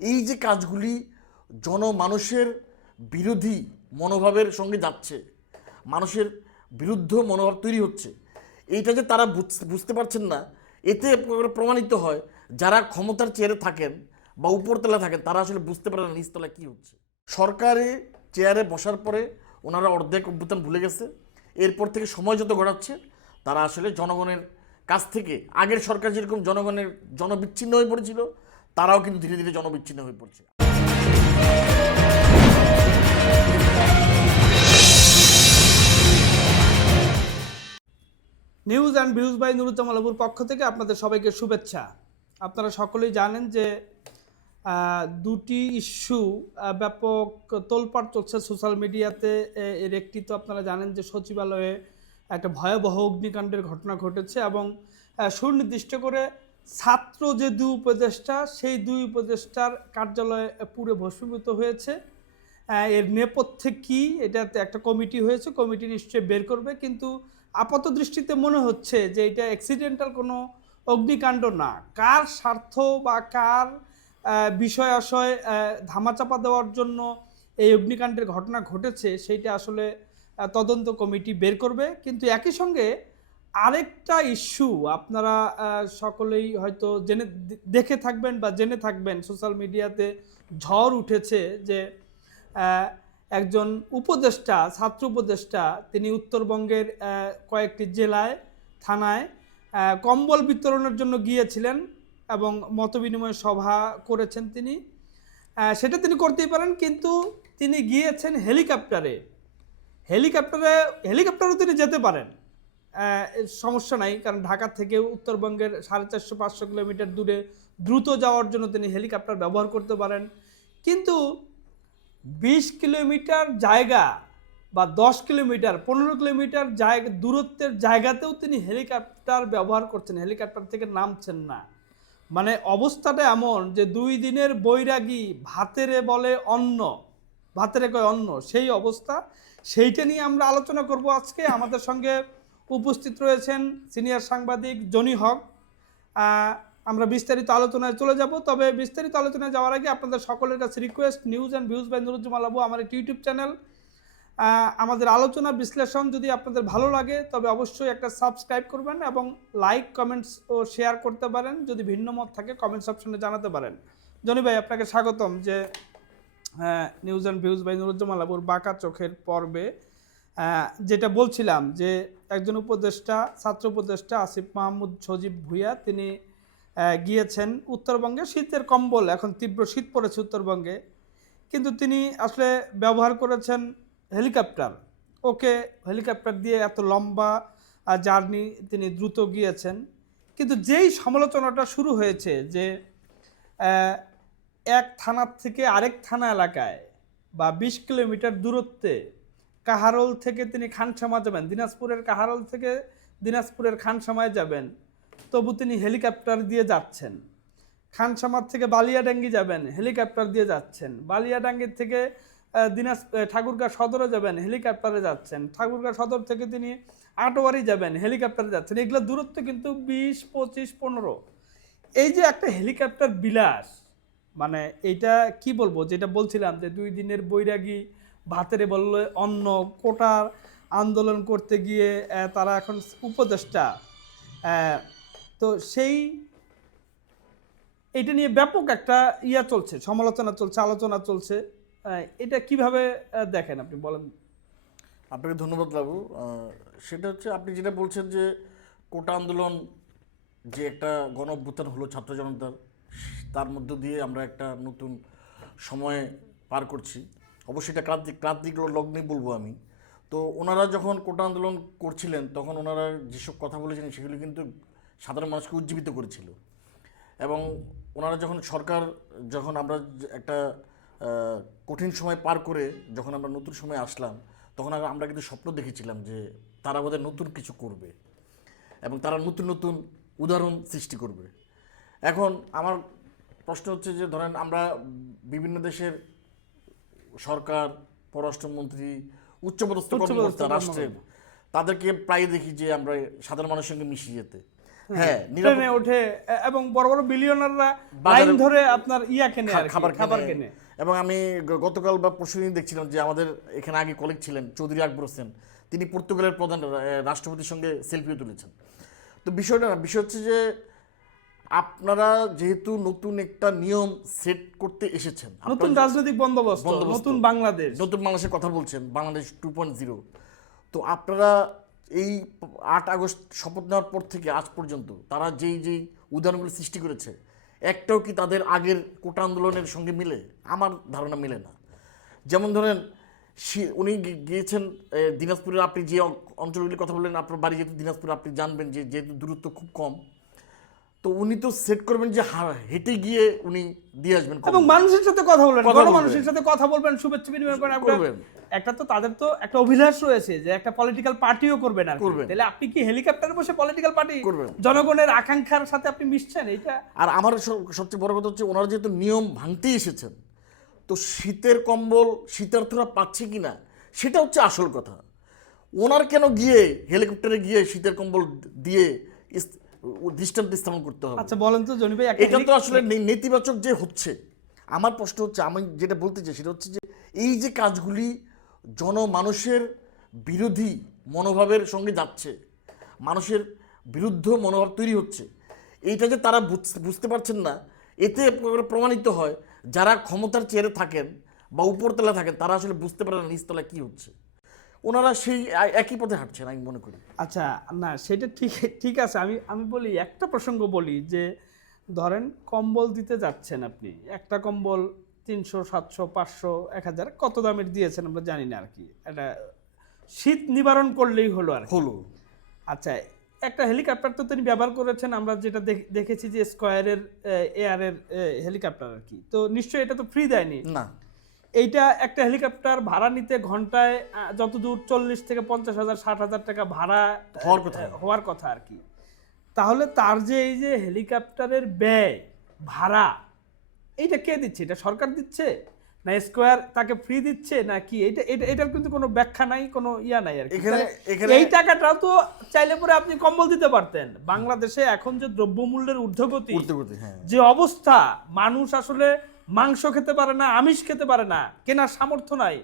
এই যে কাজগুলি জনমানুষের বিরোধী মনোভাবের সঙ্গে যাচ্ছে, মানুষের বিরুদ্ধ মনোভাব তৈরি হচ্ছে, এইটা যে তারা বুঝ- বুঝতে পারছেন না, এতে প্রমাণিত হয় যারা ক্ষমতার চেয়ারে থাকেন বা উপরতলা থাকেন, তারা আসলে বুঝতে পারেন না নিচতলা কী হচ্ছে। সরকারে চেয়ারে বসার পরে ওনারা অর্ধেক অভ্যুত্থান ভুলে গেছে, এরপর থেকে সময় যত গড়াচ্ছে, তারা আসলে জনগণের কাছ থেকে, আগের সরকার যেরকম জনগণের জনবিচ্ছিন্ন হয়ে পড়েছিল তারাও কিন্তু ধীরে ধীরে জনবিচ্ছিন্ন হয়ে পড়ছে। News and views by Nuruzzaman লেবুর পক্ষ থেকে আপনাদের সবাইকে শুভেচ্ছা। আপনারা সকলেই জানেন যে দুটি ইস্যু ব্যাপক তোলপাড় চলছে সোশ্যাল মিডিয়াতে। এর একটি তো আপনারা জানেন যে সচিবালয়ে একটা ভয়াবহ অগ্নিকাণ্ডের ঘটনা ঘটেছে এবং সুনির্দিষ্ট করে ছাত্র যে দুই উপদেষ্টা, সেই দুই উপদেষ্টার কার্যালয় পুরে ভস্মীভূত হয়েছে। এর নেপথ্যে কি, এটাতে একটা কমিটি হয়েছে, কমিটি নিশ্চয়ই বের করবে, কিন্তু আপাত দৃষ্টিতে মনে হচ্ছে যে এটা অ্যাক্সিডেন্টাল কোনো অগ্নিকাণ্ড না। কার স্বার্থ বা কার বিষয় আশয় ধামাচাপা দেওয়ার জন্য এই অগ্নিকাণ্ডের ঘটনা ঘটেছে, সেইটা আসলে তদন্ত কমিটি বের করবে। কিন্তু একই সঙ্গে আরেকটা ইস্যু আপনারা সকলেই হয়তো জেনে দেখে থাকবেন বা জেনে থাকবেন সোশ্যাল মিডিয়াতে ঝড় উঠেছে যে একজন উপদেষ্টা, ছাত্র উপদেষ্টা, তিনি উত্তরবঙ্গের কয়েকটি জেলায়, থানায় কম্বল বিতরণের জন্য গিয়েছিলেন এবং মতবিনিময় সভা করেছেন তিনি। সেটা তিনি করতেই পারেন, কিন্তু তিনি গিয়েছেন হেলিকপ্টারে। হেলিকপ্টারে, হেলিকপ্টারও তিনি যেতে পারেন। সমস্যা নাই, কারণ ঢাকা থেকে উত্তরবঙ্গের সাড়ে চারশো পাঁচশো কিলোমিটার দূরে দ্রুত যাওয়ার জন্য তিনি হেলিকপ্টার ব্যবহার করতে পারেন। কিন্তু বিশ কিলোমিটার জায়গা বা দশ কিলোমিটার, পনেরো কিলোমিটার জায়গা, দূরত্বের জায়গাতেও তিনি হেলিকপ্টার ব্যবহার করছেন, হেলিকপ্টার থেকে নামছেন না। মানে অবস্থাটা এমন যে দুই দিনের বৈরাগী ভাতেরে বলে অন্ন, ভাতেরে কয় অন্ন, সেই অবস্থা, সেইটা নিয়ে আমরা আলোচনা করব আজকে। আমাদের সঙ্গে উপস্থিত রয়েছেন সিনিয়র সাংবাদিক জনি হক। আমরা বিস্তারিত আলোচনায় চলে যাব, তবে বিস্তারিত আলোচনায় যাওয়ার আগে আপনাদের সকলের কাছে request news and views by Nuruzzaman Abu আমার একটি ইউটিউব চ্যানেল আমাদের আলোচনা বিশ্লেষণ যদি আপনাদের ভালো লাগে, তবে অবশ্যই একটা সাবস্ক্রাইব করবেন এবং লাইক কমেন্টস ও শেয়ার করতে পারেন, যদি ভিন্ন মত থাকে কমেন্টস অপশনে জানাতে পারেন। জনি ভাই, আপনাকে স্বাগতম যে news and views by Nuruzzaman আবুর বাঁকা চোখের পর্বে। যেটা বলছিলাম যে একজন উপদেষ্টা, ছাত্র উপদেষ্টা আসিফ মাহমুদ সজীব ভুইয়া, তিনি গিয়েছেন উত্তরবঙ্গে। শীতের কম্বল, এখন তীব্র শীত পড়েছে উত্তরবঙ্গে। কিন্তু তিনি আসলে ব্যবহার করেছেন হেলিকপ্টার। ওকে হেলিকপ্টার দিয়ে এত লম্বা জার্নি তিনি দ্রুত গিয়েছেন। কিন্তু যেই সমালোচনাটা শুরু হয়েছে যে এক থানার থেকে আরেক থানা এলাকায় বা বিশ কিলোমিটার দূরত্বে কাহারোল থেকে তিনি খানসামা যাবেন। দিনাজপুরের কাহারোল থেকে দিনাজপুরের খানসামায় যাবেন। তবু তিনি হেলিকপ্টার দিয়ে যাচ্ছেন। খানসামার থেকে বালিয়াডাঙ্গি যাবেন, হেলিকপ্টার দিয়ে যাচ্ছেন। বালিয়াডাঙ্গির থেকে দিনাজ ঠাকুরগাঁ সদরে যাবেন, হেলিকপ্টারে যাচ্ছেন। ঠাকুরগাঁ সদর থেকে তিনি আটোয়ারি যাবেন, হেলিকপ্টারে যাচ্ছেন। এগুলো দূরত্ব কিন্তু বিশ, পঁচিশ, পনেরো। এই যে একটা হেলিকপ্টার বিলাস মানে এটা কি বলব? যেটা বলছিলাম যে দুই দিনের বৈরাগী ভাতেরে বললে অন্য কোটার আন্দোলন করতে গিয়ে তারা এখন উপদেষ্টা। তো সেই এটা নিয়ে ব্যাপক একটা ইয়া চলছে, সমালোচনা চলছে, আলোচনা চলছে। এটা কীভাবে দেখেন আপনি, বলেন। আপনাকে ধন্যবাদ বাবু। সেটা হচ্ছে আপনি যেটা বলছেন যে, কোটা আন্দোলন যে একটা গণ অভ্যুত্থান হলো ছাত্র জনতার, তার মধ্য দিয়ে আমরা একটা নতুন সময় পার করছি। অবশ্যই এটা ক্রান্তিক ক্রান্তিক লগ্নে বলব আমি। তো ওনারা যখন কোটা আন্দোলন করছিলেন, তখন ওনারা যেসব কথা বলেছিলেন সেগুলো কিন্তু সাধারণ মানুষকে উজ্জীবিত করেছিল। এবং ওনারা যখন সরকার, যখন আমরা একটা কঠিন সময় পার করে যখন আমরা নতুন সময় আসলাম, তখন আমরা কিন্তু স্বপ্ন দেখেছিলাম যে তারা বোধহয় নতুন কিছু করবে এবং তারা নতুন নতুন উদাহরণ সৃষ্টি করবে। এখন আমার প্রশ্ন হচ্ছে যে ধরেন আমরা বিভিন্ন দেশের সরকার পররাষ্ট্রমন্ত্রী উচ্চপদস্থ কর্মকর্তা। রাষ্ট্রের। তাদেরকে প্রায় দেখি যে আমরা সাধারণ মানুষের সঙ্গে মিশে যেতে। হ্যাঁ ট্রেনে ওঠে এবং বড় বড় বিলিয়নাররা লাইন ধরে আপনার ইয়া কেনে খাবার খাবার কেনে। এবং আমি গতকাল বা পরশুদিন দেখছিলাম যে আমাদের এখানে আগে কলিগ ছিলেন চৌধুরী আকবর হোসেন। তিনি পর্তুগালের প্রধান রাষ্ট্রপতির সঙ্গে সেলফিও তুলেছেন। তো বিষয়টা না বিষয় হচ্ছে যে আপনারা যেহেতু নতুন একটা নিয়ম সেট করতে এসেছেন নতুন রাজনৈতিক বন্দোবস্ত। নতুন বাংলাদেশ। নতুন বাংলাদেশের কথা বলছেন বাংলাদেশ টু পয়েন্ট জিরো তো আপনারা এই আট আগস্ট শপথ নেওয়ার পর থেকে আজ পর্যন্ত তারা যেই যেই উদাহরণগুলো সৃষ্টি করেছে একটাও কি তাদের আগের কোটা আন্দোলনের সঙ্গে মিলে? আমার ধারণা মিলে না। যেমন ধরেন উনি গিয়েছেন দিনাজপুরের আপনি যে অঞ্চলগুলির কথা বললেন আপনার বাড়ি যেহেতু দিনাজপুরে আপনি জানবেন যে যেহেতু দূরত্ব খুব কম তো উনি তো সেট করবেন যে হেঁটে গিয়ে উনি দিয়ে আসবেন এবং মানুষের সাথে কথা বলবেন কথা বলবেন। গণমানুষের সাথে কথা বলবেন শুভেচ্ছা বিনিময় করবেন। একটা তো তাদের তো একটা অভিলাষ রয়েছে যে একটা পলিটিক্যাল পার্টিও করবেন আর। করবেন। তাহলে আপনি কি হেলিকপ্টারে বসে পলিটিক্যাল পার্টি করবেন। জনগণের আকাঙ্ক্ষার সাথে আপনি মিশছেন এটা আর আমার সব- সবচেয়ে বড় কথা হচ্ছে ওনারা যেহেতু নিয়ম ভাঙতেই এসেছেন তো শীতের কম্বল শীতার্থরা পাচ্ছে কি না সেটা হচ্ছে আসল কথা ওনার কেন গিয়ে হেলিকপ্টারে গিয়ে শীতের কম্বল দিয়ে দৃষ্টান্ত স্থাপন করতে হবে। আচ্ছা বলেন তো জনি ভাই এটা তো আসলে নেতিবাচক যে হচ্ছে আমার প্রশ্ন হচ্ছে আমি যেটা বলতে চাই সেটা হচ্ছে যে এই যে কাজগুলি জনমানুষের বিরোধী মনোভাবের সঙ্গে যাচ্ছে মানুষের বিরুদ্ধ মনোভাব তৈরি হচ্ছে এইটা যে তারা বুঝ- বুঝতে পারছেন না এতে প্রমাণিত হয় যারা ক্ষমতার চেয়ারে থাকেন বা উপরতলা থাকেন তারা আসলে বুঝতে পারে না নিচতলা কী হচ্ছে। ওনারা সেই একই পথে হাঁটছেন আমি মনে করি। আচ্ছা না সেটা ঠিক ঠিক আছে। আমি আমি বলি একটা প্রসঙ্গ বলি যে ধরেন কম্বল দিতে যাচ্ছেন আপনি একটা কম্বল তিনশো সাতশো পাঁচশো এক হাজার কত দামের দিয়েছেন আমরা জানি না আর কি এটা শীত নিবারণ করলেই হলো আর কি। হলো। আচ্ছা একটা হেলিকপ্টার তো তিনি ব্যবহার করেছেন আমরা যেটা দেখ- দেখেছি যে স্কোয়ারের এয়ারের হেলিকপ্টার আর কি তো নিশ্চয়ই এটা তো ফ্রি দেয়নি? না। এইটা একটা হেলিকপ্টার ভাড়া নিতে ঘন্টায় যতদূর চল্লিশ থেকে পঞ্চাশ হাজার ষাট হাজার টাকা ভাড়া হওয়ার কথা। হওয়ার কথা আর কি। তাহলে তার যে এই যে হেলিকপ্টারের ব্যয় ভাড়া এইটা কে দিচ্ছে? এটা সরকার দিচ্ছে? না স্কোয়ার তাকে ফ্রি দিচ্ছে? না কি? এটা এটা এটার কিন্তু কোনো ব্যাখ্যা নাই কোনো ইয়া নাই আর কি। এখানে- এই টাকাটা তো চাইলে পরে আপনি কম্বল দিতে পারতেন। বাংলাদেশে এখন যে দ্রব্যমূল্যের ঊর্ধ্বগতি হ্যাঁ। যে অবস্থা মানুষ আসলে মাংস খেতে পারে না আমিষ খেতে পারে না কেনার সামর্থ্য নাই।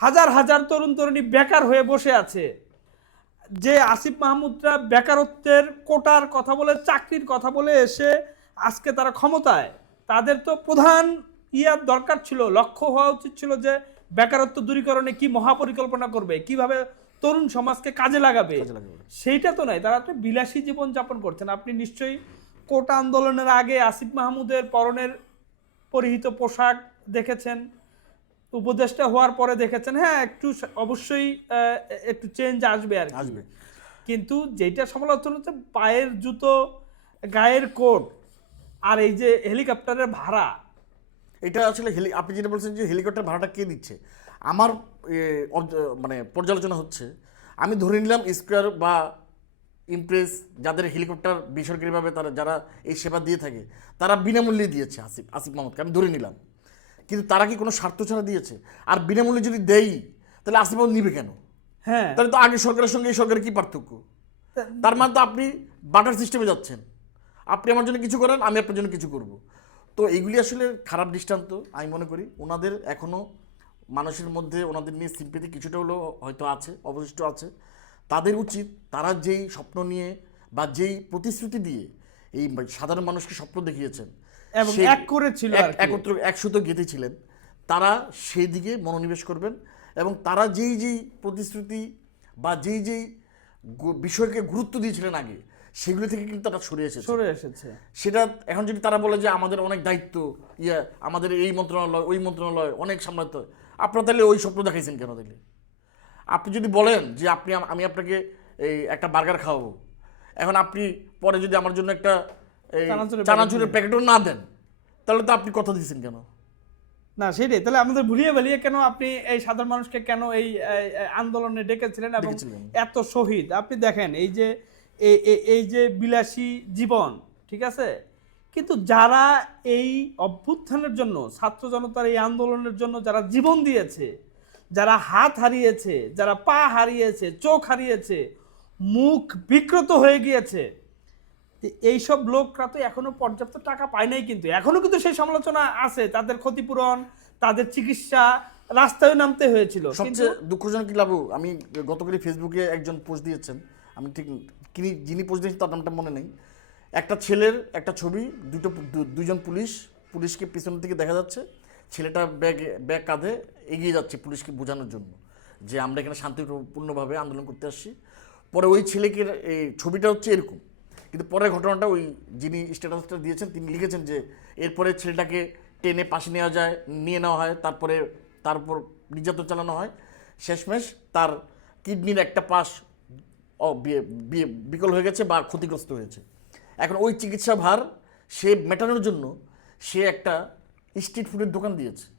হাজার হাজার তরুণ তরুণী বেকার হয়ে বসে আছে। যে আসিফ মাহমুদরা বেকারত্বের কোটার কথা বলে চাকরির কথা বলে এসে আজকে তারা ক্ষমতায় তাদের তো প্রধান ইয়ার দরকার ছিল। লক্ষ্য হওয়া উচিত ছিল যে বেকারত্ব দূরীকরণে কি মহাপরিকল্পনা করবে কীভাবে তরুণ সমাজকে কাজে লাগাবে। সেইটা তো নাই তারা একটা বিলাসী জীবন যাপন করছেন। আপনি নিশ্চয়ই কোটা আন্দোলনের আগে আসিফ মাহমুদের পরনের পরিহিত পোশাক দেখেছেন উপদেষ্টা হওয়ার পরে দেখেছেন হ্যাঁ একটু অবশ্যই একটু চেঞ্জ আসবে আর আসবে। কিন্তু যেটা সমালোচনা হচ্ছে পায়ের জুতো গায়ের কোট আর এই যে হেলিকপ্টারের ভাড়া। এটা আসলে হেলি আপনি যেটা বলছেন যে হেলিকপ্টার ভাড়াটা কে দিচ্ছে আমার মানে পর্যালোচনা হচ্ছে আমি ধরে নিলাম স্কোয়ার বা ইমপ্রেস যাদের হেলিকপ্টার বেসরকারিভাবে তারা যারা এই সেবা দিয়ে থাকে তারা বিনামূল্যে দিয়েছে আসিফ আসিফ মাহমুদকে আমি ধরে নিলাম। কিন্তু তারা কি কোনো স্বার্থ ছাড়া দিয়েছে? আর বিনামূল্যে যদি দেয় তাহলে আসিফ মাহমুদ নিবে কেন? হ্যাঁ। তাহলে তো আগে সরকারের সঙ্গে এই সরকারের কি পার্থক্য? তার মানে তো আপনি বাটার সিস্টেমে যাচ্ছেন। আপনি আমার জন্য কিছু করেন আমি আপনার জন্য কিছু করব। তো এইগুলি আসলে খারাপ দৃষ্টান্ত আমি মনে করি। ওনাদের এখনও মানুষের মধ্যে ওনাদের নিয়ে সিম্পেথি কিছুটা হলেও হয়তো আছে অবশিষ্ট আছে। তাদের উচিত তারা যেই স্বপ্ন নিয়ে বা যেই প্রতিশ্রুতি দিয়ে এই সাধারণ মানুষকে স্বপ্ন দেখিয়েছেন এবং এক করেছিল। একত্র একসুতো গেঁথেছিলেন তারা সেই দিকে মনোনিবেশ করবেন এবং তারা যেই যেই প্রতিশ্রুতি বা যেই যেই বিষয়কে গুরুত্ব দিয়েছিলেন আগে সেগুলো থেকে কিন্তু তারা সরে এসেছে। সরে এসেছে। সেটা এখন যদি তারা বলে যে আমাদের অনেক দায়িত্ব ইয়া আমাদের এই মন্ত্রণালয় ওই মন্ত্রণালয় অনেক সামলাতে আপনারা তাহলে ওই স্বপ্ন দেখাইছেন কেন তাহলে? আপনি যদি বলেন যে আপনি আমি আপনাকে এই একটা বার্গার খাওয়াবো এখন আপনি পরে যদি আমার জন্য একটা এই চানাচুরের প্যাকেটও না দেন তাহলে তো আপনি কথা দিয়েছেন কেন? না সেটাই। তাহলে আমাদের ভুলিয়ে বেলিয়ে কেন আপনি এই সাধারণ মানুষকে কেন এই আন্দোলনে ডেকেছিলেন এবং। এত শহীদ? আপনি দেখেন এই যে এই যে বিলাসী জীবন ঠিক আছে? কিন্তু যারা এই অভ্যুত্থানের জন্য ছাত্র জনতার এই আন্দোলনের জন্য যারা জীবন দিয়েছে যারা হাত হারিয়েছে, যারা পা হারিয়েছে, চোখ হারিয়েছে, মুখ বিকৃত হয়ে গিয়েছে এইসব লোকরা তো এখনও পর্যাপ্ত টাকা পায় নাই কিন্তু। এখনও কিন্তু সেই সমালোচনা আছে, তাদের ক্ষতিপূরণ, তাদের চিকিৎসা রাস্তায় নামতে হয়েছিল। সবচেয়ে দুঃখজনক কি লাভু আমি গতকালই ফেসবুকে একজন পোস্ট দিয়েছেন। আমি ঠিক তিনি যিনি পোস্ট দিয়েছেন তার নামটা মনে নেই। একটা ছেলের একটা ছবি, দুটো দুজন পুলিশ, পুলিশকে পিছন থেকে দেখা যাচ্ছে। ছেলেটা ব্যাগ ব্যাগ কাঁধে এগিয়ে যাচ্ছে পুলিশকে বোঝানোর জন্য যে আমরা এখানে শান্তিপূর্ণভাবে আন্দোলন করতে আসছি। পরে ওই ছেলেকে এই ছবিটা হচ্ছে এরকম। কিন্তু পরের ঘটনাটা ওই যিনি স্ট্যাটাসটা দিয়েছেন, তিনি লিখেছেন যে এরপরে ছেলেটাকে টেনে পাশে নেওয়া যায়, নিয়ে নেওয়া হয়, তারপরে তারপর নির্যাতন চালানো হয়। শেষমেশ তার কিডনির একটা পাশ বিকল হয়ে গেছে বা ক্ষতিগ্রস্ত হয়েছে। এখন ওই চিকিৎসা ভার সে মেটানোর জন্য সে একটা স্ট্রিট ফুডের দোকান দিয়েছে।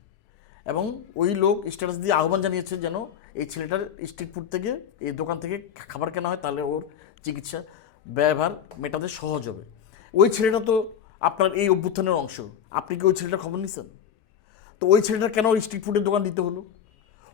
এবং ওই লোক স্ট্যাটাস দিয়ে আহ্বান জানিয়েছে যেন এই ছেলেটার স্ট্রিট ফুড থেকে এই দোকান থেকে খাবার কেনা হয় তাহলে ওর চিকিৎসা ব্যয়ভার মেটাতে সহজ হবে। ওই ছেলেটা তো আপনার এই অভ্যুত্থানের অংশ। আপনি কি ওই ছেলেটার খবর নিছেন? তো ওই ছেলেটা কেন স্ট্রিট ফুডের দোকান দিতে হলো?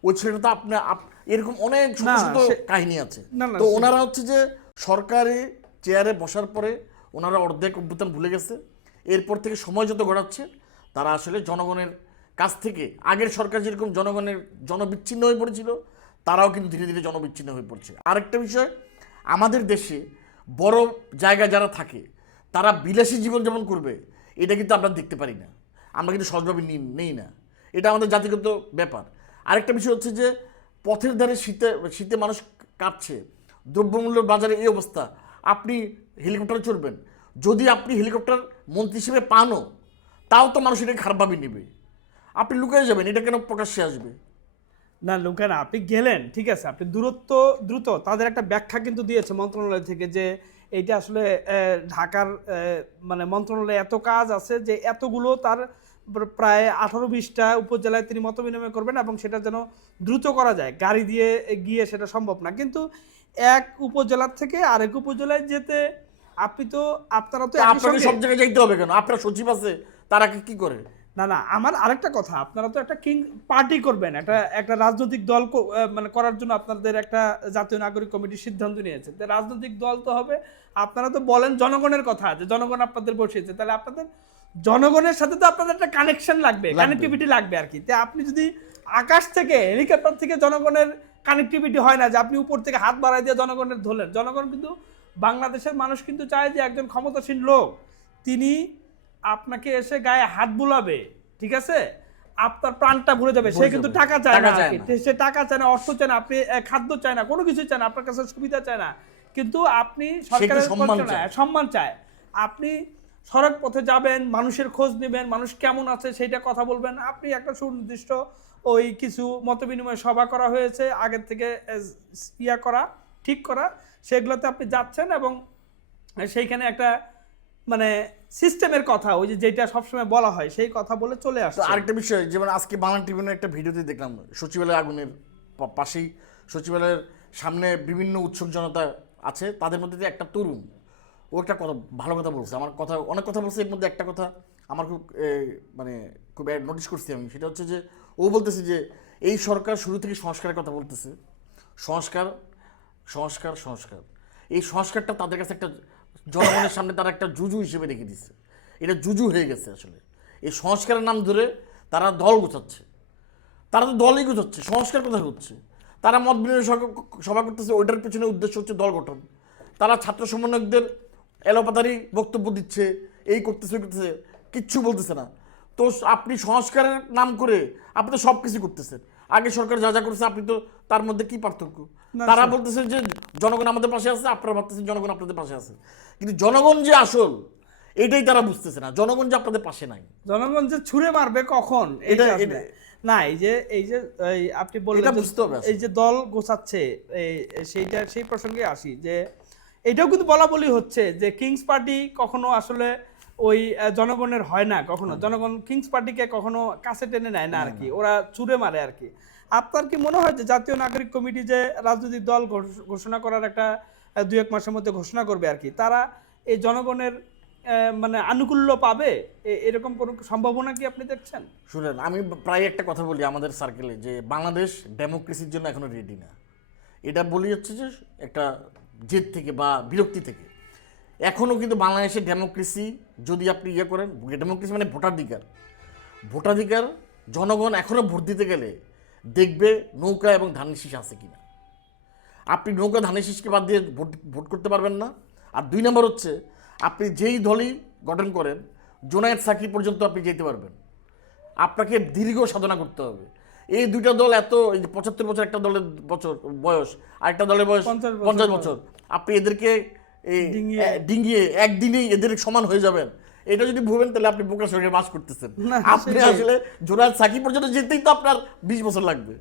ওই ছেলেটা তো আপনার আপ- এরকম অনেক ছোট কাহিনী আছে। তো ওনারা হচ্ছে যে সরকারি চেয়ারে বসার পরে ওনারা অর্ধেক অভ্যুত্থান ভুলে গেছে। এরপর থেকে সময় যত গড়াচ্ছে তারা আসলে জনগণের কাছ থেকে, আগের সরকার যেরকম জনগণের জনবিচ্ছিন্ন হয়ে পড়েছিল, তারাও কিন্তু ধীরে ধীরে জনবিচ্ছিন্ন হয়ে পড়ছে। আরেকটা বিষয়, আমাদের দেশে বড় জায়গায় যারা থাকে, তারা বিলাসী জীবনযাপন করবে, এটা কিন্তু আমরা দেখতে পারি না। আমরা কিন্তু সহজভাবে নেই না। এটা আমাদের জাতিগত ব্যাপার। আরেকটা বিষয় হচ্ছে যে, পথের ধারে শীতে শীতে মানুষ কাঁপছে দ্রব্যমূল্যের বাজারে এই অবস্থা, আপনি হেলিকপ্টারে চড়বেন। যদি আপনি হেলিকপ্টার মন্ত্রী হিসেবে পানও তাও তো মানুষ এটাকে খারাপভাবে নেবে। আপনি লুকিয়ে যাবেন, এটা কেন প্রকাশ্যে আসবে? না লুকান আপনি গেলেন, ঠিক আছে, আপনি দূরত্ব, দ্রুত, তাদের একটা ব্যাখ্যা কিন্তু দিয়েছে মন্ত্রণালয় থেকে যে এইটা আসলে ঢাকার মানে মন্ত্রণালয়ে এত কাজ আছে যে এতগুলো তার প্রায় আঠারো বিশটা উপজেলায় তিনি মত বিনিময় করবেন এবং সেটা যেন দ্রুত করা যায়। গাড়ি দিয়ে গিয়ে সেটা সম্ভব না। কিন্তু এক উপজেলার থেকে আরেক উপজেলায় যেতে আপনি তো আপনারা তো সঙ্গে- সব জায়গায় যাইতে হবে কেন? আপনার সচিব আছে তারা কি করে? না না আমার আরেকটা কথা আপনারা তো একটা কিং পার্টি করবেন একটা একটা রাজনৈতিক দল মানে করার জন্য আপনাদের একটা জাতীয় নাগরিক কমিটির সিদ্ধান্ত নিয়েছে। তো রাজনৈতিক দল তো হবে আপনারা তো বলেন জনগণের কথা যে জনগণ আপনাদের বসিয়েছে তাহলে আপনাদের জনগণের সাথে তো আপনাদের একটা কানেকশন লাগবে লাগবে। কানেক্টিভিটি লাগবে আর কি। তো আপনি যদি আকাশ থেকে হেলিকপ্টার থেকে জনগণের কানেক্টিভিটি হয় না যে আপনি উপর থেকে হাত বাড়াই দিয়ে জনগণের ধরলেন জনগণ কিন্তু বাংলাদেশের মানুষ কিন্তু চায় যে একজন ক্ষমতাসীন লোক তিনি আপনাকে এসে গায়ে হাত বুলাবে ঠিক আছে? আপনার প্রাণটা ভরে যাবে সে কিন্তু টাকা চায় না। সে টাকা চায় না অর্থ চায় না আপনি খাদ্য চায় না কোনো কিছু চায় না আপনার কাছে সুবিধা চায় না। কিন্তু আপনি সরকারের সম্মান চায়। আপনি সড়ক পথে যাবেন মানুষের খোঁজ নেবেন মানুষ কেমন আছে সেইটা কথা বলবেন। আপনি একটা সুনির্দিষ্ট ওই কিছু মতবিনিময় সভা করা হয়েছে আগের থেকে ইয়া করা ঠিক করা। সেগুলোতে আপনি যাচ্ছেন এবং সেইখানে একটা মানে সিস্টেমের কথা ওই যে যেটা সবসময় বলা হয় সেই কথা বলে চলে তো আসছে আরেকটা বিষয় যেমন আজকে বাংলা ট্রিবিউনের একটা ভিডিওতে দেখলাম সচিবালয় আগুনের পাশেই সচিবালয়ের সামনে বিভিন্ন উৎসুক জনতা আছে তাদের মধ্যে যে একটা তরুণ ও একটা কথা ভালো কথা বলছে। আমার কথা অনেক কথা বলছে এর মধ্যে একটা কথা আমার খুব মানে খুব নোটিস করছি আমি সেটা হচ্ছে যে ও বলতেছে যে এই সরকার শুরু থেকে সংস্কারের কথা বলতেছে। সংস্কার সংস্কার সংস্কার। এই সংস্কারটা তাদের কাছে একটা জনগণের সামনে তারা একটা জুজু হিসেবে রেখে দিচ্ছে এটা জুজু হয়ে গেছে আসলে। এই সংস্কারের নাম ধরে তারা দল গোছাচ্ছে। তারা তো দলই গোছাচ্ছে, সংস্কার কোথায় হচ্ছে? তারা মত বিনিময় সভা- করতেছে, ওইটার পিছনে উদ্দেশ্য হচ্ছে দল গঠন। তারা ছাত্র সমন্বয়কদের এলোপাতারি বক্তব্য দিচ্ছে, এই করতেছে করতেছে, কিচ্ছু বলতেছে না। তো আপনি সংস্কারের নাম করে আপনি তো সব কিছু করতেছেন। আগে সরকার যা যা করছে আপনি তো তার মধ্যে কি পার্থক্য? তারা বলতেছেন যে জনগণ আমাদের পাশে আছে আপনারা ভাবতেছেন জনগণ আপনাদের পাশে আছে। কিন্তু জনগণ যে আসল এটাই তারা বুঝতেছে না। জনগণ যে আপনাদের পাশে নাই। জনগণ যে ছুঁড়ে মারবে কখন এটা- না এই যে এই যে আপনি বললেন বুঝতে হবে এই যে দল গোছাচ্ছে এই সেইটা সেই প্রসঙ্গে আসি যে এটাও কিন্তু বলা বলি হচ্ছে যে কিংস পার্টি কখনো আসলে ওই জনগণের হয় না কখনো। জনগণ কিংস পার্টিকে কখনো কাছে টেনে নেয় না আর কি ওরা চুরে মারে আর কি আপনার কি মনে হয় যে জাতীয় নাগরিক কমিটি যে রাজনৈতিক দল ঘোষণা করার একটা দুই এক মাসের মধ্যে ঘোষণা করবে আর কি তারা এই জনগণের মানে আনুকূল্য পাবে? এরকম কোনো সম্ভাবনা কি আপনি দেখছেন? শুনেন আমি প্রায় একটা কথা বলি আমাদের সার্কেলে যে বাংলাদেশ ডেমোক্রেসির জন্য এখনও রেডি না। এটা বলি হচ্ছে যে একটা জেদ থেকে বা বিরক্তি থেকে। এখনও কিন্তু বাংলাদেশের ডেমোক্রেসি যদি আপনি ইয়ে করেন ডেমোক্রেসি মানে ভোটাধিকার। ভোটাধিকার জনগণ এখনও ভোট দিতে গেলে দেখবে নৌকা এবং ধানের শীষ আছে কিনা। আপনি নৌকা ধানের শীষকে বাদ দিয়ে ভোট ভোট করতে পারবেন না। আর দুই নম্বর হচ্ছে আপনি যেই দলই গঠন করেন জোনায়েত সাকি পর্যন্ত আপনি যেতে পারবেন। আপনাকে দীর্ঘ সাধনা করতে হবে। এই দুইটা দল এত এই যে পঁচাত্তর বছর একটা দলের বছর বয়স আর একটা দলের বয়স পঞ্চাশ বছর। আপনি এদেরকে ডিঙিয়ে। একদিনেই এদের সমান হয়ে যাবেন। এটা যদি ভুবেন তাহলে আপনি বোকার সঙ্গে বাস করতেছেন। আপনি। আসলে জোনায়েত সাকি পর্যন্ত যেতেই তো আপনার বিশ বছর লাগবে।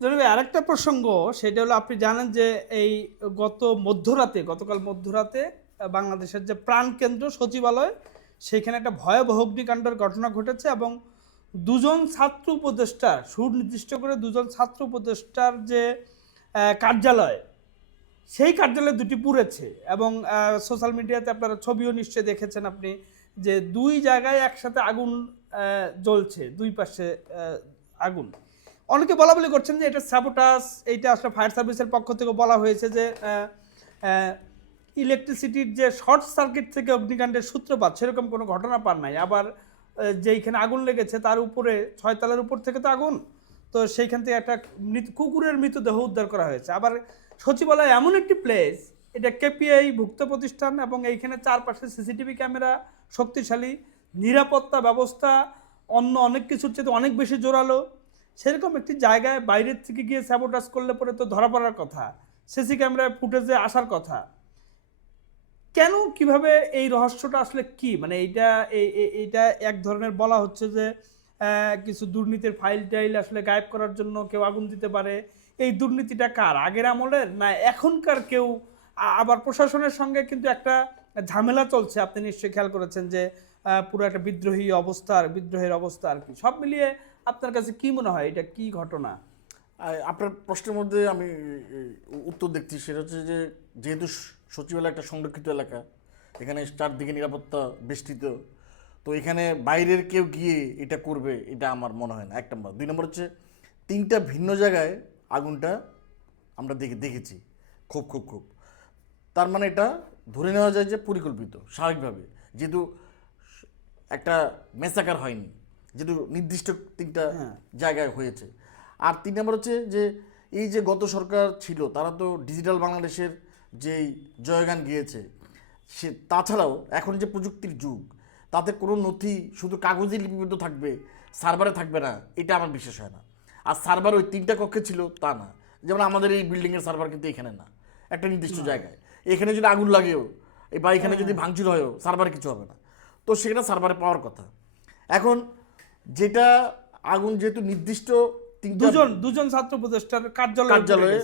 জনাবে আরেকটা প্রসঙ্গ সেটা হলো আপনি জানেন যে এই গত মধ্যরাতে গতকাল মধ্যরাতে বাংলাদেশের যে প্রাণকেন্দ্র সচিবালয় সেখানে একটা ভয়াবহ অগ্নিকাণ্ডের ঘটনা ঘটেছে এবং দুজন ছাত্র উপদেষ্টা সুনির্দিষ্ট করে দুজন ছাত্র উপদেষ্টার যে কার্যালয় সেই কার্যালয় দুটি পুড়েছে এবং সোশ্যাল মিডিয়াতে আপনারা ছবিও নিশ্চয়ই দেখেছেন আপনি যে দুই জায়গায় একসাথে আগুন জ্বলছে, দুই পাশে আগুন। অনেকে বলা বলি করছেন যে এটা স্যাবোটাস এইটা আসলে ফায়ার সার্ভিসের পক্ষ থেকে বলা হয়েছে যে ইলেকট্রিসিটির যে শর্ট সার্কিট থেকে অগ্নিকাণ্ডের সূত্রপাত, সেরকম কোনো ঘটনা পান নাই। আবার যেইখানে আগুন লেগেছে তার উপরে, ছয়তলার উপর থেকে তো আগুন। তো সেইখান থেকে একটা কুকুরের মৃতদেহ উদ্ধার করা হয়েছে। আবার সচিবালয় এমন একটি প্লেস এটা কেপিআই ভুক্ত প্রতিষ্ঠান এবং এইখানে চারপাশে সিসিটিভি ক্যামেরা শক্তিশালী, নিরাপত্তা ব্যবস্থা, অন্য অনেক কিছুর চেয়ে অনেক বেশি জোরালো। সেরকম একটি জায়গায় বাইরের থেকে গিয়ে স্যাবোটাস করলে পরে তো ধরা পড়ার কথা সিসি ক্যামেরায় ফুটেজে আসার কথা। কেন, কীভাবে এই রহস্যটা আসলে কি? মানে এইটা, এই- এই- এইটা এক ধরনের বলা হচ্ছে যে কিছু দুর্নীতির ফাইল টাইল আসলে গায়েব করার জন্য কেউ আগুন দিতে পারে এই দুর্নীতিটা কার? আগের আমলের না এখনকার কেউ? আবার প্রশাসনের সঙ্গে কিন্তু একটা ঝামেলা চলছে। আপনি নিশ্চয়ই খেয়াল করেছেন যে পুরো একটা বিদ্রোহী অবস্থা আর বিদ্রোহের অবস্থা আর কি। সব মিলিয়ে আপনার কাছে কি মনে হয়? এটা কি ঘটনা? আপনার প্রশ্নের মধ্যে আমি উত্তর দেখছি। সেটা হচ্ছে যে, যেহেতু সচিবালয় একটা সংরক্ষিত এলাকা, এখানে চারদিকে নিরাপত্তা বেষ্টিত, তো এখানে বাইরের কেউ গিয়ে এটা করবে, এটা আমার মনে হয় না। এক নম্বর। দুই নম্বর হচ্ছে, তিনটা ভিন্ন জায়গায় আগুনটা আমরা দেখে দেখেছি। খুব খুব খুব। তার মানে এটা ধরে নেওয়া যায় যে পরিকল্পিত স্বাভাবিকভাবে। যেহেতু একটা মেসাকার হয়নি যেহেতু নির্দিষ্ট তিনটা হ্যাঁ। জায়গায় হয়েছে। আর তিন নম্বর হচ্ছে যে এই যে গত সরকার ছিল তারা তো ডিজিটাল বাংলাদেশের যেই জয়গান গিয়েছে সে তাছাড়াও এখন যে প্রযুক্তির যুগ তাতে কোনো নথি শুধু কাগজে লিপিবদ্ধ থাকবে সার্ভারে থাকবে না এটা আমার বিশ্বাস হয় না। আর সার্ভার ওই তিনটা কক্ষে ছিল তা না। যেমন আমাদের এই বিল্ডিংয়ের সার্ভার কিন্তু এখানে না একটা নির্দিষ্ট জায়গায়। এখানে যদি আগুন লাগেও এই বা এখানে যদি ভাঙচুর হয়ও সার্ভারে কিছু হবে না। তো সেটা সার্ভারে পাওয়ার কথা। এখন যেটা আগুন যেহেতু নির্দিষ্ট দুজন দুজন ছাত্র উপদেষ্টার কার্যালয়ে কার্যালয়ে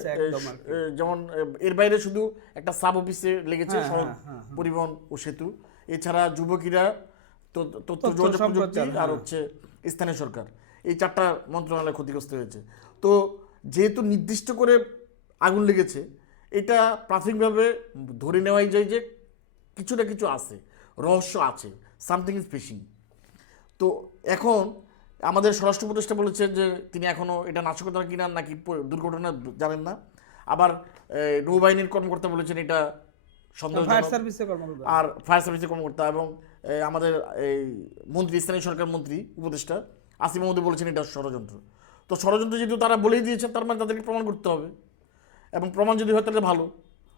যেমন এর বাইরে শুধু একটা সাব অফিসে লেগেছে হ্যাঁ, সড়ক হ্যাঁ, হ্যাঁ, পরিবহন ও সেতু। এছাড়া যুবকীরা তথ্য যোগাযোগ প্রযুক্তি আর হ্যাঁ। হচ্ছে স্থানীয় সরকার। এই চারটা মন্ত্রণালয় ক্ষতিগ্রস্ত হয়েছে। তো যেহেতু নির্দিষ্ট করে আগুন লেগেছে এটা প্রাথমিকভাবে ধরে নেওয়াই যায় যে কিছু না কিছু আছে রহস্য আছে সামথিং ইজ ফিশিং তো এখন আমাদের স্বরাষ্ট্র উপদেষ্টা বলেছেন যে তিনি এখনও এটা নাশকতা কিনা নাকি দুর্ঘটনা জানেন না। আবার নৌবাহিনীর কর্মকর্তা বলেছেন এটা কর্মকর্তা। আর ফায়ার সার্ভিসের কর্মকর্তা এবং আমাদের এই মন্ত্রী স্থানীয় সরকার মন্ত্রী উপদেষ্টা আসিম মহম্মদ বলেছেন এটা ষড়যন্ত্র। তো ষড়যন্ত্র যেহেতু তারা বলেই দিয়েছেন তার মানে তাদেরকে প্রমাণ করতে হবে। এবং প্রমাণ যদি হয় তাহলে ভালো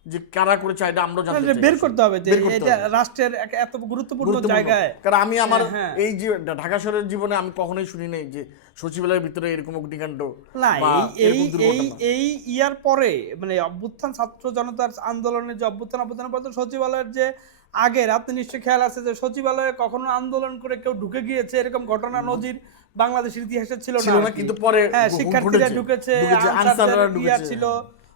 যে কারা করেছে এটা আমরাও জানতে বের করতে হবে যে এটা রাষ্ট্রের এত গুরুত্বপূর্ণ। জায়গায়। কারণ আমি আমার হ্যাঁ। এই যে ঢাকা শহরের জীবনে আমি কখনোই শুনি নাই যে সচিবালয়ের ভিতরে এরকম অগ্নিকাণ্ড না এই এই এই এই ইয়ার পরে মানে অভ্যুত্থান ছাত্র জনতার আন্দোলনের যে অভ্যুত্থান অভ্যুত্থানের পর সচিবালয়ের যে আগের আপনি নিশ্চয়ই খেয়াল আছে যে সচিবালয়ে কখনো আন্দোলন করে কেউ ঢুকে গিয়েছে এরকম ঘটনা নজির বাংলাদেশের ইতিহাসে ছিল না। কিন্তু পরে হ্যাঁ শিক্ষার্থীরা ঢুকেছে ছিল।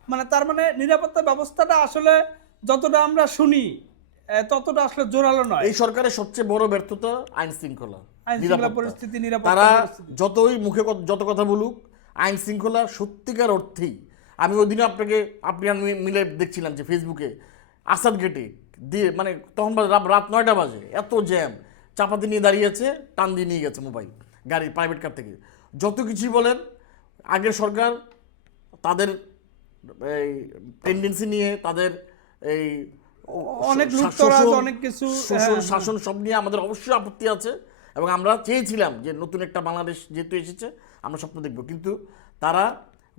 মানে তার মানে নিরাপত্তা ব্যবস্থাটা আসলে যতটা আমরা শুনি ততটা আসলে জোরালো নয়। এই সরকারের সবচেয়ে বড় ব্যর্থতা আইন শৃঙ্খলা। পরিস্থিতি তারা যতই মুখে যত কথা বলুক আইন শৃঙ্খলা সত্যিকার অর্থেই। আমি ওই দিনে আপনাকে আপনি আমি মিলে দেখছিলাম যে ফেসবুকে আসাদ গেটে দিয়ে মানে তখন রাত- রাত নয়টা বাজে এত জ্যাম। চাপাতি নিয়ে দাঁড়িয়েছে টান দিয়ে নিয়ে গেছে মোবাইল। গাড়ি প্রাইভেট কার থেকে। যত কিছুই বলেন আগের সরকার তাদের এই টেন্ডেন্সি নিয়ে তাদের এই অনেক অনেক কিছু, হ্যাঁ, শাসন সব নিয়ে আমাদের অবশ্যই আপত্তি আছে এবং আমরা চেয়েছিলাম যে নতুন একটা বাংলাদেশ যেহেতু এসেছে আমরা স্বপ্ন দেখব। কিন্তু তারা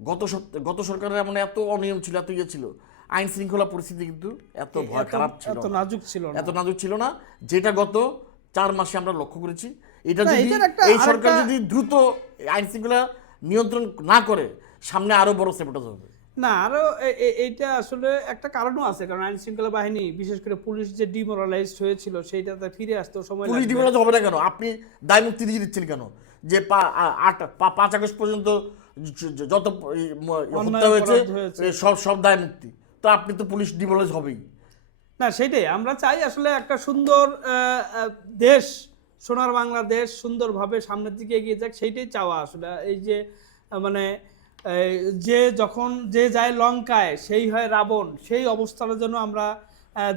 গত সপ্তাহ গত সরকারের এমন এত অনিয়ম ছিল এত ইয়ে ছিল আইন শৃঙ্খলা পরিস্থিতি কিন্তু এত ভয় খারাপ ছিল এত নাজুক ছিল না। এত নাজুক ছিল না যেটা গত চার মাসে আমরা লক্ষ্য করেছি এটা যদি এই সরকার যদি দ্রুত আইন শৃঙ্খলা নিয়ন্ত্রণ না করে সামনে আরও বড় সেপোটাজ হবে। না আরও এইটা আসলে একটা কারণও আছে কারণ আইন শৃঙ্খলা বাহিনী বিশেষ করে পুলিশ যে ডিমোরালাইজড হয়েছিল সেইটাতে ফিরে আসতে সময় পুলিশ ডিমোরালাইজ হবে না কেন? আপনি দায় মুক্তি দিয়ে দিচ্ছেন কেন? যে পা- আট পাঁচ আগস্ট পর্যন্ত যত হত্যা হয়েছে সব সব দায় মুক্তি তো আপনি তো পুলিশ ডিমোরালাইজ হবেই। না সেটাই আমরা চাই আসলে একটা সুন্দর দেশ সোনার বাংলাদেশ সুন্দরভাবে সামনের দিকে এগিয়ে যাক, সেইটাই চাওয়া আসলে। এই যে মানে যে যখন, যে যায় লঙ্কায়, সেই হয় রাবণ, সেই অবস্থাটা যেন আমরা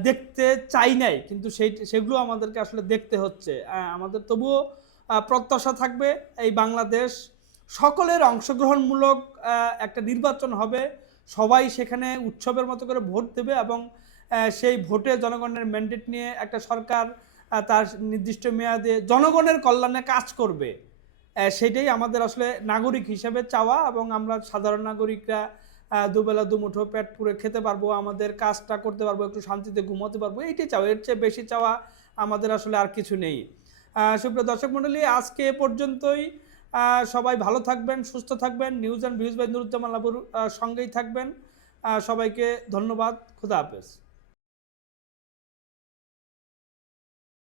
দেখতে চাই নাই, কিন্তু সেই, সেগুলো আমাদেরকে আসলে দেখতে হচ্ছে। আমাদের তবুও প্রত্যাশা থাকবে এই বাংলাদেশ সকলের অংশগ্রহণমূলক একটা নির্বাচন হবে। সবাই সেখানে উৎসবের মতো করে ভোট দেবে এবং সেই ভোটে জনগণের ম্যান্ডেট নিয়ে একটা সরকার তার নির্দিষ্ট মেয়াদে জনগণের কল্যাণে কাজ করবে। সেটাই আমাদের আসলে নাগরিক হিসেবে চাওয়া এবং আমরা সাধারণ নাগরিকরা দুবেলা দুমুঠো পেট পুরে খেতে পারব, আমাদের কাজটা করতে পারব, একটু শান্তিতে ঘুমোতে পারব, এইটাই চাওয়া। এর চেয়ে বেশি চাওয়া আমাদের আসলে আর কিছু নেই। সুপ্রিয় দর্শক মণ্ডলী, আজকে এ পর্যন্তই। সবাই ভালো থাকবেন, সুস্থ থাকবেন। News and views by Nuruzzaman লাবুর সঙ্গেই থাকবেন। সবাইকে ধন্যবাদ। খুদা হাফেজ।